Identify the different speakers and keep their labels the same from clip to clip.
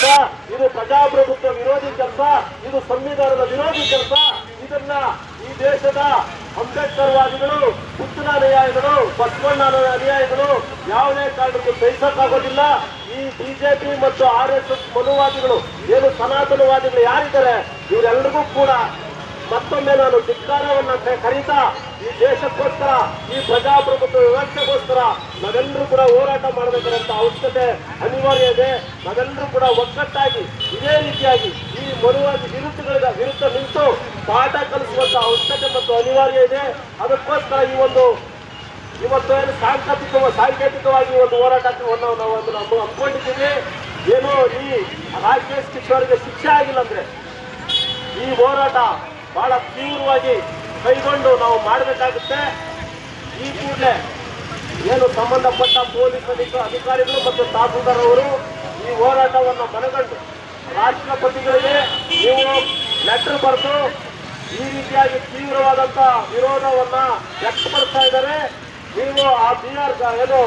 Speaker 1: ಕೆಲಸ, ಇದು ಪ್ರಜಾಪ್ರಭುತ್ವ ವಿರೋಧಿ ಕೆಲಸ, ಇದು ಸಂವಿಧಾನದ ವಿರೋಧಿ ಕೆಲಸ. ಇದನ್ನ ಈ ದೇಶದ ಅಂಬೇಡ್ಕರ್ ವಾದಿಗಳು ಪುತ್ತನ ಅನುಯಾಯಿಗಳು ಬಸವಣ್ಣ ಅನುಯಾಯಿಗಳು ಯಾವುದೇ ಕಾರಣಕ್ಕೂ ಸಹಿಸಕ್ಕಾಗೋದಿಲ್ಲ. ಈ ಬಿಜೆಪಿ ಮತ್ತು ಆರ್ ಎಸ್ ಎಸ್ ಮನುವಾದಿಗಳು, ಏನು ಸನಾತನವಾದಿಗಳು ಯಾರಿದ್ದಾರೆ ಇವರೆಲ್ಲರಿಗೂ ಕೂಡ ಮತ್ತೊಮ್ಮೆ ನಾನು ಧಿಕ್ಕಾರವನ್ನ ಕರೀತಾ, ಈ ದೇಶಕ್ಕೋಸ್ಕರ, ಈ ಪ್ರಜಾಪ್ರಭುತ್ವ ವ್ಯವಸ್ಥೆಗೋಸ್ಕರ ನಾವೆಲ್ಲರೂ ಕೂಡ ಹೋರಾಟ ಮಾಡಬೇಕಾದಂತ ಅವಶ್ಯಕತೆ ಅನಿವಾರ್ಯ ಇದೆ. ನಾವೆಲ್ಲರೂ ಕೂಡ ಒಗ್ಗಟ್ಟಾಗಿ, ಇದೇ ರೀತಿಯಾಗಿ ಈ ಮರುವಾಗಿ ವಿರುದ್ಧಗಳ ವಿರುದ್ಧ ನಿಂತು ಪಾಠ ಕಲಿಸುವಂತ ಅವಶ್ಯಕತೆ ಮತ್ತು ಅನಿವಾರ್ಯ ಇದೆ. ಅದಕ್ಕೋಸ್ಕರ ಈ ಒಂದು ಇವತ್ತು ಏನು ಸಾಂಕೇತಿಕ ಸಾಂಕೇತಿಕವಾಗಿ ಒಂದು ಹೋರಾಟವನ್ನು ನಾವು ಅದನ್ನು ಹಮ್ಮಿಕೊಂಡಿದ್ದೀವಿ ಏನು ಈ ರಾಜಕೀಯ ಕಿಶೋರ್ಗೆ ಶಿಕ್ಷೆ ಆಗಿಲ್ಲ ಅಂದ್ರೆ ಈ ಹೋರಾಟ ಬಹಳ ತೀವ್ರವಾಗಿ ಕೈಗೊಂಡು ನಾವು ಮಾಡಬೇಕಾಗುತ್ತೆ. ಈ ಕೂಡಲೇ ಏನು ಸಂಬಂಧಪಟ್ಟ ಪೊಲೀಸ್ ಅಧಿಕಾರಿಗಳು ಮತ್ತು ತಹಸೀಲ್ದಾರ್ ಅವರು ಈ ಹೋರಾಟವನ್ನು ಮನಗಂಡು ರಾಷ್ಟ್ರಪತಿಗಳಿಗೆ ನೀವು ಲೆಟರ್ ಬರೆದು ಈ ರೀತಿಯಾಗಿ ತೀವ್ರವಾದಂತ ವಿರೋಧವನ್ನ ವ್ಯಕ್ತಪಡಿಸ್ತಾ ಇದ್ದಾರೆ. ನೀವು ಆ ಬಿ ಆರ್ ಏನು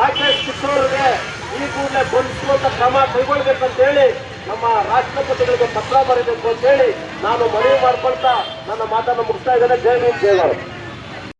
Speaker 1: ರಾಕೇಶ್ ಕಿಶೋರ್ಗೆ ಈ ಕೂಡಲೇ ಬಂಧಿಸುವಂತ ಕ್ರಮ ಕೈಗೊಳ್ಬೇಕಂತ ಹೇಳಿ ನಮ್ಮ ರಾಷ್ಟ್ರಪತಿಗಳಿಗೆ ಪತ್ರ ಬರೀಬೇಕು ಅಂತ ಹೇಳಿ ನಾನು ಮನವಿ ಮಾಡ್ಕೊಳ್ತಾ ನನ್ನ ಮಾತನ್ನು ಮುಗಿಸ್ತಾ ಇದ್ದೇನೆ. ಜೈ ಹಿಂದ್ ಜೈ ಭಾರತ್.